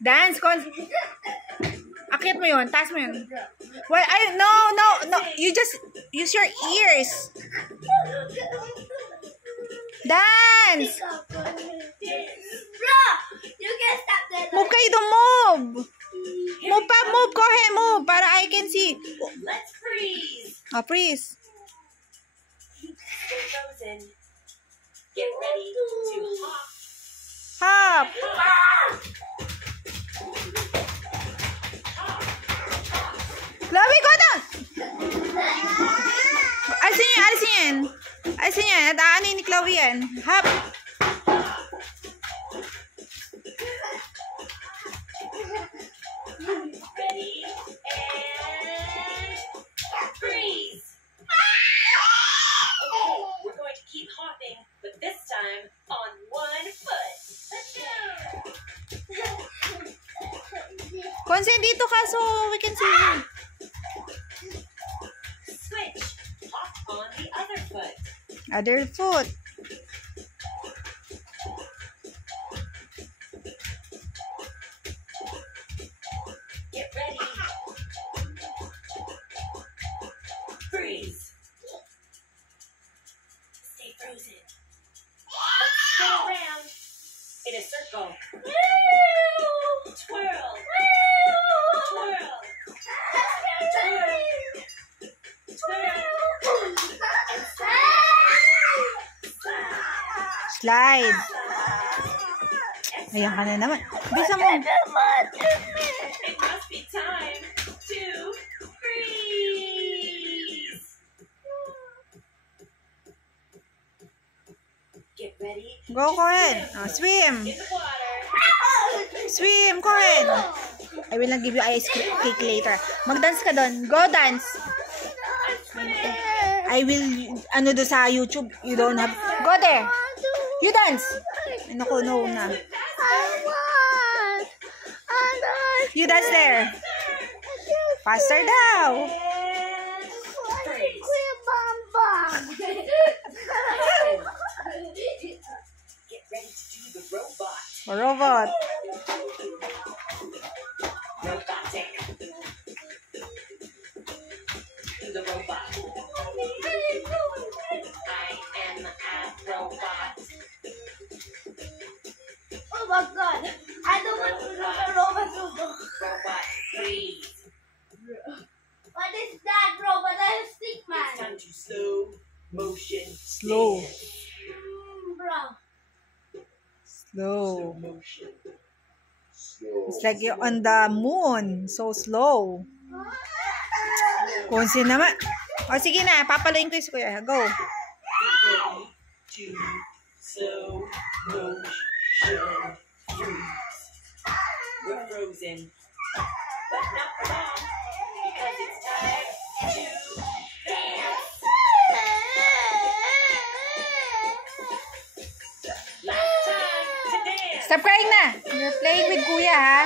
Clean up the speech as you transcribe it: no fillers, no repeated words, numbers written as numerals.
Dance. Akit mo yun. Taas mo yun. Well, no. You just use your ears. Dance. Bro, you can stop that. Move kayo doon, move. Move pa, move. Go ahead, move. Para I can see. Let's freeze. Oh, freeze. Stay frozen. Get ready to hop. Hop. Chloe, go down. Alisin yan. At aanin ni Chloe yan. Hop. Ready and freeze. Okay, we're going to keep hopping, but this time on one foot. Let's go. Consent dito ka so we can see you. Switch. Hop on the other foot. Other foot. Get ready. Freeze. Stay frozen. Let's spin around in a circle. Twirl. Twirl. Twirl. Twirl. And Slide. Ayan ka na naman. Bisa mo. it must be time to freeze. Get ready. Go ahead. Oh, swim. In the water. Swim. Go ahead. I will not give you ice cake later. Mag-dance ka doon. Go dance. I will, do sa YouTube. You don't have. Go there. You dance. Ay, naku, no na. You dance there. Faster daw. Get ready to do the robot. Robot. Robotic. Do the robot. I am a robot. Oh my god, I don't want to do the robot sudo. Robot, freeze. What is that robot? That is stick It's man. time to slow motion. Slow. Bro. Slow. motion. It's like you're on the moon. So slow. Consent naman. O sige na, papaluin ko yung kuya. Go. Get ready to slow motion. Freeze. We're frozen, but not for long, because it's time to dance. Last time to dance. Stop crying na. You're playing with kuya, ha?